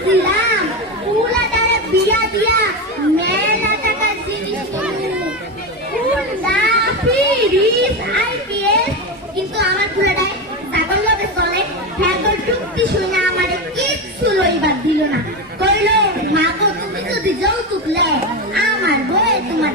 ভাবছিলাম পুলাটারে বিয়া দিয়া মেলা টাকার জিনিস কিনবো। হুন্ডা ফিরিস আইপিএস কিন্তু আমার পুলাটায় ছাগল লোকে চলে। হ্যাগল চুক্তি শুনে আমারে কিচ্ছু লইবার দিল না। কইলো, মাগো, তুমি যদি যৌতুক লে, আমার বয়ে তোমার